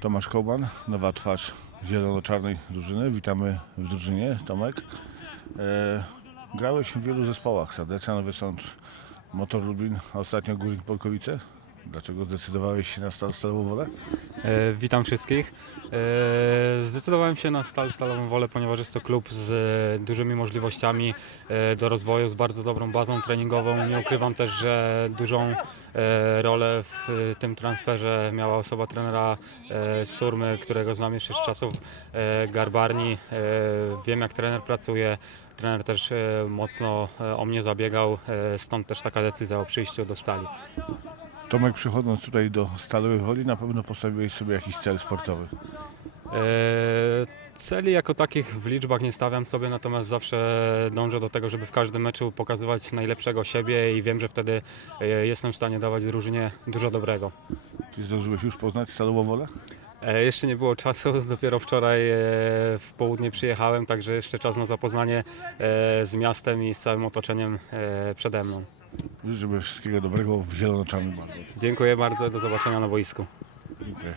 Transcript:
Tomasz Kołban, nowa twarz zielono-czarnej drużyny. Witamy w drużynie, Tomek. E, grałeś w wielu zespołach, Sadeca, Nowy Sącz, Motor Lublin, a ostatnio Górnik Polkowice. Dlaczego zdecydowałeś się na Stal Stalową Wolę? E, Witam wszystkich. E, Zdecydowałem się na Stal Stalową Wolę, ponieważ jest to klub z e, dużymi możliwościami e, do rozwoju, z bardzo dobrą bazą treningową. Nie ukrywam też, że dużą e, rolę w e, tym transferze miała osoba trenera e, Surmy, którego znam jeszcze z czasów e, Garbarni. E, Wiem jak trener pracuje. Trener też e, mocno e, o mnie zabiegał, e, stąd też taka decyzja o przyjściu do Stali. Tomek, przychodząc tutaj do Stalowej Woli, na pewno postawiłeś sobie jakiś cel sportowy. E, Celi jako takich w liczbach nie stawiam sobie, natomiast zawsze dążę do tego, żeby w każdym meczu pokazywać najlepszego siebie i wiem, że wtedy e, jestem w stanie dawać drużynie dużo dobrego. Czy zdążyłeś już poznać Stalową Wolę? E, Jeszcze nie było czasu, dopiero wczoraj e, w południe przyjechałem, także jeszcze czas na zapoznanie e, z miastem i z całym otoczeniem e, przede mną. Życzę wszystkiego dobrego w zielono-czarnym barwie. Dziękuję bardzo, do zobaczenia na boisku. Dziękuję.